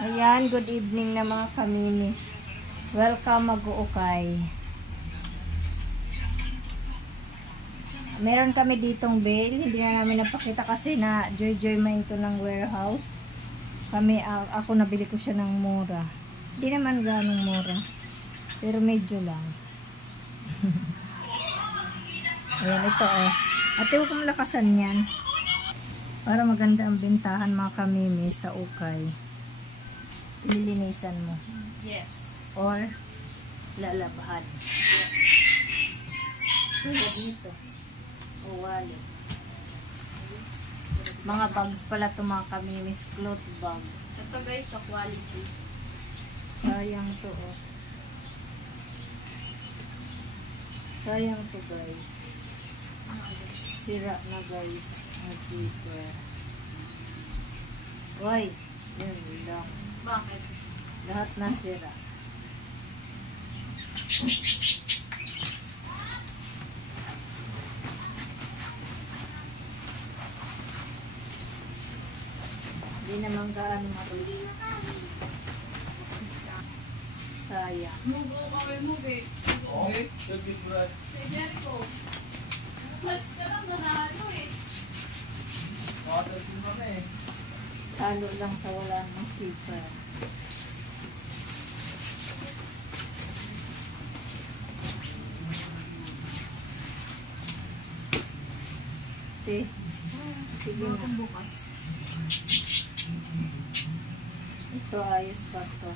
Ayan, good evening na mga kaminis. Welcome mag-uukay. Meron kami ditong bale. Hindi na namin napakita kasi na joy main to ng warehouse. Ako nabili ko siya ng mura. Hindi naman ganong mura. Pero medyo lang. Ayan, ito oh. Ate, huwag kong lakasan yan. Para maganda ang bintahan mga kamimis sa ukay. Lilinisan mo. Yes. Or lalabahan. Tulad dito. O wali. Mga bags pala ito mga kamimis. Cloth bag. Ito guys, sa quality. Sayang to oh. Sayang to guys. Sira na guys. Ang zipper. Why? Yun lang. Bakit? Lahat na sira. Hindi naman gaano marunong. Sayang. Mugo kami mo, be. Si Jericho. Mas ka lang nanalo eh. Talo lang sa wala ng zipper. Okay. Sige na. Bukas. Ito ayos pa to.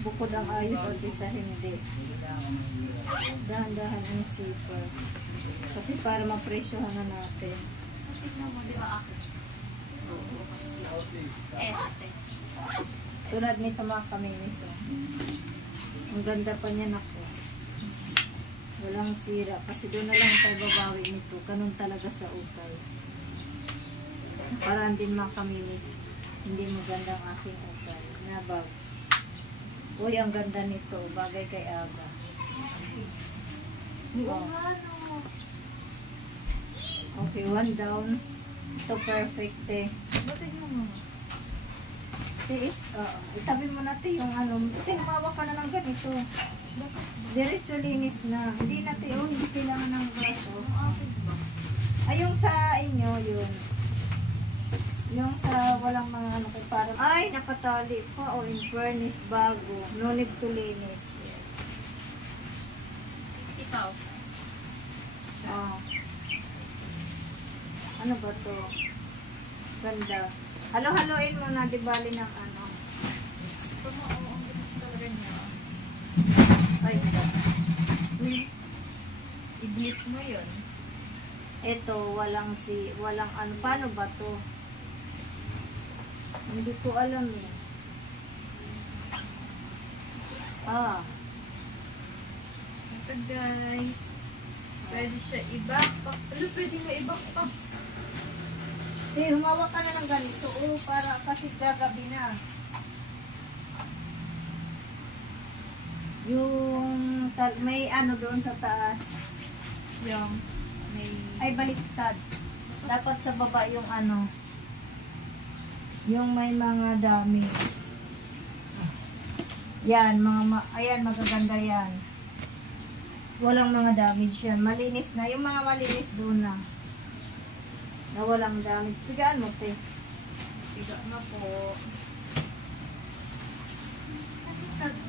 Bukod ang ayos o di sa hindi. Dahan-dahan ang zipper. Kasi para mapresyohan na natin. Tignan mo, di ba ako? Bukas lang. Este. Tulad nito mga kaminis. Oh. Ang ganda pa niya ako. Walang sira. Kasi doon na lang tayo babawi nito. Ganun talaga sa ukay. Parang din mga kaminis. Hindi maganda ang aking ukay. Na bags. Uy, ang ganda nito. Bagay kay Aga. Oo nga, no. Okay, one down. Ito perfect eh. Batin mo mo. Itabi mo natin yung ano. Tinumawa ka na ng ganito. Diretso linis na. Hindi natin, hindi kailangan ng braso. Ay, yung sa inyo, yun. Yung sa walang mga ano, parang, ay, nakatali pa. O, in fairness, bago. No need to linis. Yes. 50,000. Oh. Ano ba to? Ganda. Halo-haloin mo na, di bali ng ano. Ito mo, ang ganda talaga niya. Ay, I-bleach mo yun. ito, walang ano, paano ba to? Hindi ko alam eh. Ito guys. Pwede siya i-backpack. Ano, pwede nga i-backpack. Humawa ka na ng ganito. Para kasi gagabi na. Yung may ano doon sa taas. Yung may... Ay, baliktad. Dapat sa baba yung ano. Yung may mga damage. Yan, ayan, magaganda yan. Walang mga damage yan. Malinis na. Yung mga malinis doon na. Na walang damage. Pigaan mo, te. Piga na po.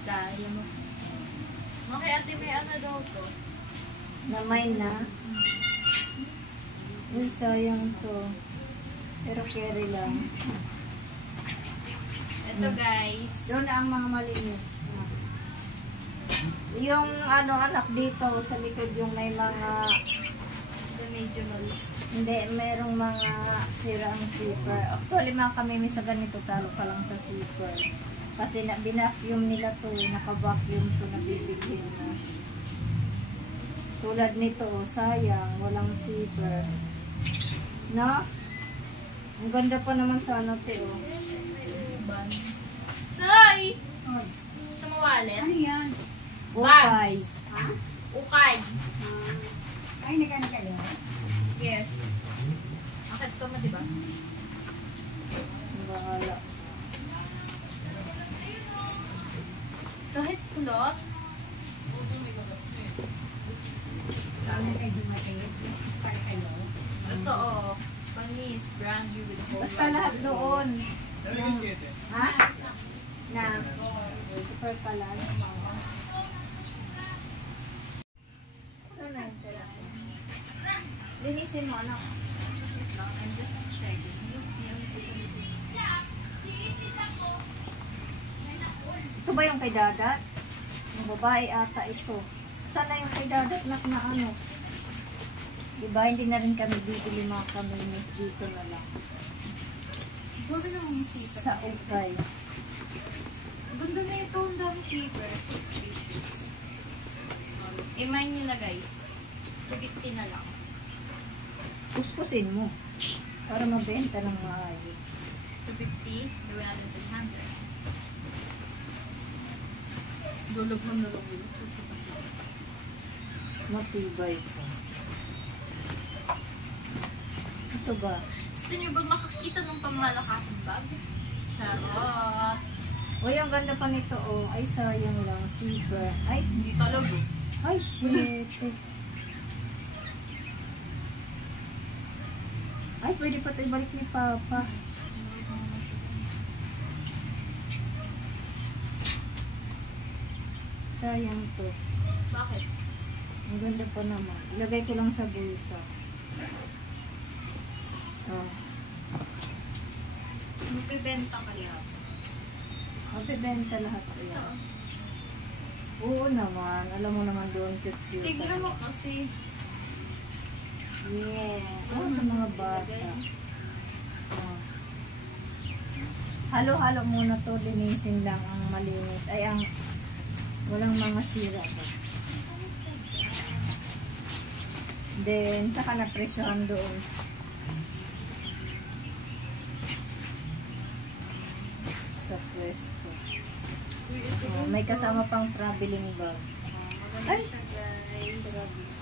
Tayo mo. Okay, ate, may ano daw to? Na mine na. Yung sayang to. Pero carry lang. Ito guys. Doon na ang mga malinis. Yung ano anak dito sa likod yung may mga Ito medyo mali. hindi, merong mga sirang zipper. Actually mga kami sa ganito talo pa lang sa zipper. Kasi binacuum nila to, naka-vacuum to, nabibigyan na. Tulad nito, sayang, walang zipper. No? Ang ganda pa naman sana te, oh. Tay! Gusto mo wallet? Ano yan? Ukay. Ha? Ukay. Ay, nagkano kayo? Yes. Akit ko mo, diba? Bahala. lot. Sana kayo dumating. Para kayo. Ito oh. Panis, brand new with whole Basta lahat doon. Ha? Na. Super pala. Saan na yung telephone? Linisin mo, ano? I'm just checking. Ito ba yung kay Dadat? Yung babae ata ito. Sana yung kay Dadat na ano? Diba, hindi na rin kami bibili mga kaminis dito na lang. Ganda naman yung zipper. Sa ukay. Ganda na ito. Ang dami zipper. 6 pieces. I-mine nyo na guys. 250 na lang. Kuskusin mo. Para mabenta ng maayos. 250. Gawin natin 300. Lulog mo na lang yun. Susi kasi. Matibay ko. Ito ba? Gusto nyo ba makakita ng pamalakasang bag? Charot! Uy, ang ganda pa nito, oh. Ay, sayang lang. Zipper. Ay, Hindi talaga. ay, shit. Ay, pwede pa ito ibalik ni Papa. Sayang to. Bakit? Ang ganda pa naman. Ilagay ko lang sa bulsa. Oh. Magbibenta kaya. Mabibenta lahat ko Ito. yan. Oo naman. Alam mo naman doon, cute-cute. Tignan mo kasi. Yeah. Ano sa mga bata. Oh. Halo-halo muna to. Linisin lang ang malinis. Ay, ang walang mga sira ba. Then, saka na presyohan doon. Sa pwesto. Oh, may kasama pang traveling bag. Maganda Ay! siya guys.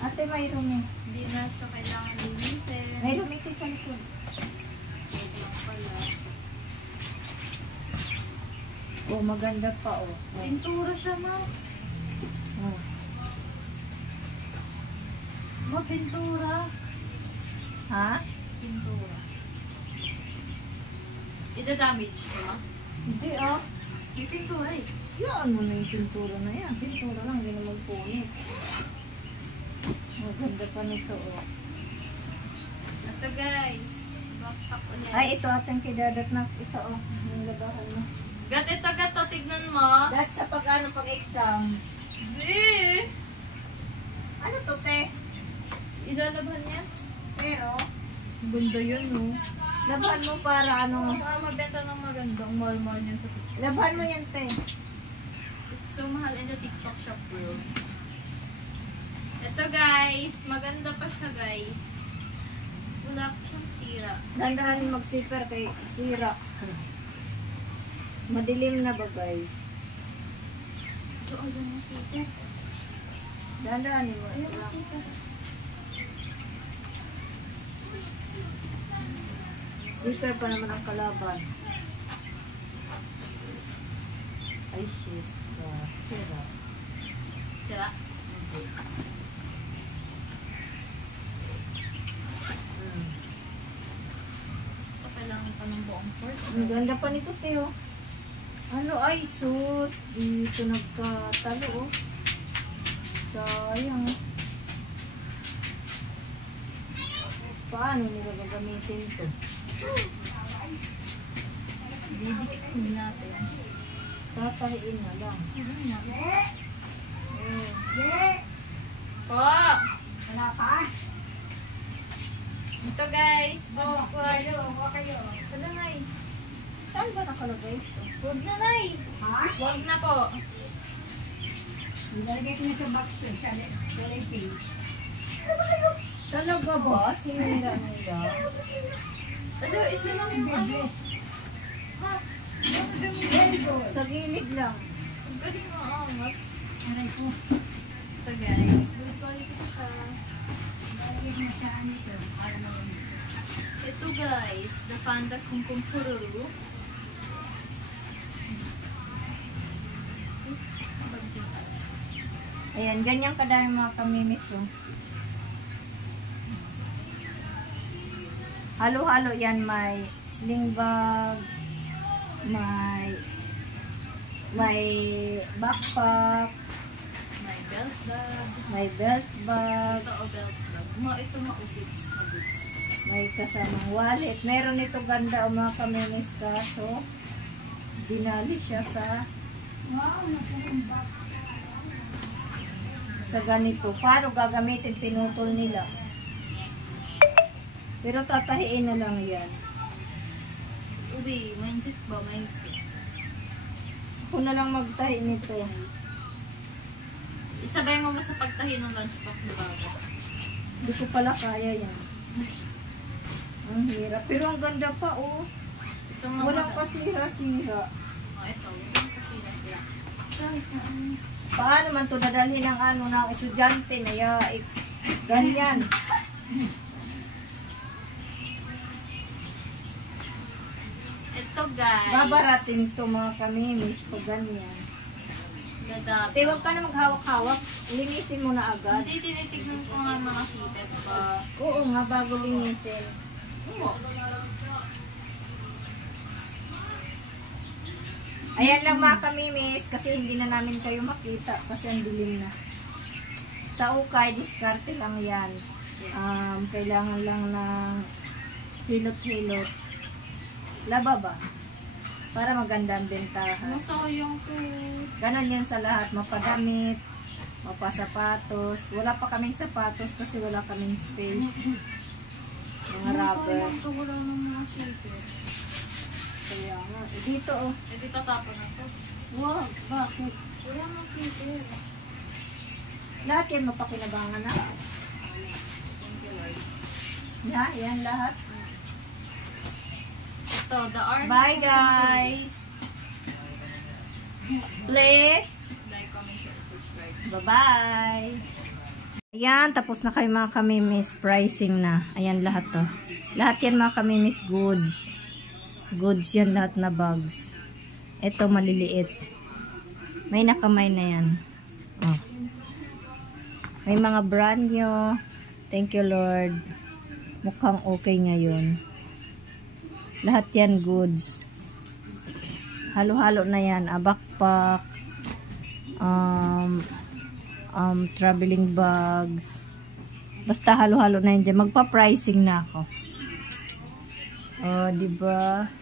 Ate, mayroon eh. Hindi na siya kailangan linisin. Mayroon ito sa likod. Wait lang pala. Oh, maganda pa oh. Oh. Pintura siya ma. Oh. Ma, pintura. Ha? Pintura. Ida-damage to ma? Hindi ah. May pintura eh. Yan mo na yung pintura na yan. Pintura lang, hindi na magpunit. Maganda pa nito oh. Ito guys. Backpack ulit. Ay, ito ating kidadat na. Ito oh. Yung labahan mo. Gat, ito, tignan mo. Dahil sa pag-exam. Eh! Ano to, te? Ilalaban niya? Pero, Ganda yun, no? labahan mo para ano. Mabenta ng magandang mahal-mahal yun sa TikTok. Labahan mo yan, te. It's so mahal in the TikTok shop world. Ito guys, maganda pa siya guys. Wala pa siyang sira. Dandahan mag-zipper kay sira. Madilim na ba, guys? Ito, agad mo sita. Dandahan mo. Ayun mo sita. Zipper pa naman ang kalaban. Ay, sis. Sira. Sira. Ito kailangan pa ng buong force. Ang ganda pa nito, Teo. Ano, ay, sus. Dito nagkatalo, oh. Sayang. Paano nila gagamitin to? Didikitin natin. Tatahiin na lang. Po! Wala pa? Ito guys, Oh, good kayo, kayo. Ito na, Nay. Saan ba nakalagay ito? Huwag na, Nay. Ha? Huwag na po. Nilagay ko na sa box ko, sa page. Talaga ba? Sinira nila? Ito, isa lang yung ano. Ha? Ano gamitin ko? Sa gilid lang. Ang galing mo, angas. Aray ko. Ito guys, good quality ko siya. Nilagay ko na sa ano ito. Para malamig. Ito guys, the Panda Kung Kung Pururu. Yes. Ayan, ganyan kadami mga kamimis, oh. Halo-halo yan, may sling bag, may backpack, May belt bag. may belt bag, Ito o belt bag. Ito maubits na boots. may kasamang wallet. Meron ito ganda o mga kamimis, kaso dinali siya sa ganito. Paano gagamitin? Pinutol nila. Pero tatahiin na lang yan. Uy, mindset ba? Mindset. Ako na lang magtahi nito. Isabay mo ba sa pagtahi ng lunchbox ni Baba? Hindi ko pala kaya yan. Ang hirap. Pero ang ganda pa, oh. Ito nga Walang pasira-sira. ito. Walang kasira sila. Paano man ito dadalhin ng ng estudyante na ganyan. Ito guys. Babarating ito mga kamimis pag ganyan. Dadap. Huwag ka na maghawak-hawak. Linisin mo na agad. Hindi, tinitignan ko nga mga sitet pa. Oo nga, bago linisin. Ayan lang mga kamimis, kasi hindi na namin kayo makita kasi ang dilim na. Sa ukay, diskarte lang yan. Kailangan lang ng hilot-hilot. Laba ba? Para maganda ang bentahan. Masayang ko. Ganon yun sa lahat. Mapadamit, mapasapatos. Wala pa kaming sapatos kasi wala kaming space. Mga rubber. Masayang ko. Wala ng mga sitet. Kaya nga. Dito oh. Ito tatapon na to. Wow, bakit? Wala ng sitet. Lahat yan mapakinabangan na. Thank you, Lord. Yan lahat. Ito, the army. Bye guys! Please! Like, comment, share, subscribe. Bye-bye! Ayan, tapos na kayo mga kamimis. Pricing na. Ayan lahat to. Lahat yan mga kamimis goods. Goods yan lahat na bags. Ito maliliit. May nakamay na yan. Oh. May mga brand nyo. Thank you Lord. Mukhang okay ngayon. Lahat yan goods. Halo-halo na yan. Backpack. Traveling bags. Basta halo-halo na yan dyan. Magpa-pricing na ako. Oh, diba?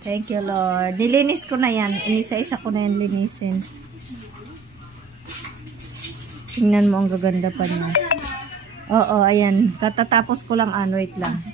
Thank you, Lord. Nilinis ko na yan. Inisa-isa ko na yan linisin. Tingnan mo, ang gaganda pa niya. Oo, ayan. Katatapos ko lang, wait lang.